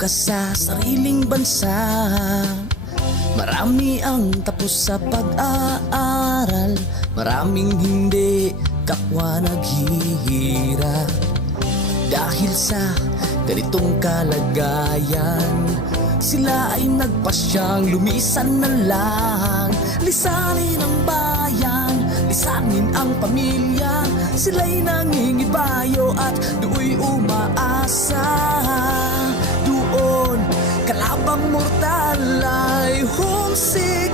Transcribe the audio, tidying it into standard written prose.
ka sa sariling bansa. Marami ang tapos sa pag-aaral, maraming hindi kapwa naghihirap. Dahil sa ganitong kalagayan, sila ay nagpasyang lumisan na lang. Lisanin ang bayan, lisanin ang pamilya. Sila'y nangingibayo at do'y umaasa. Doon kalabang mortal ay homesick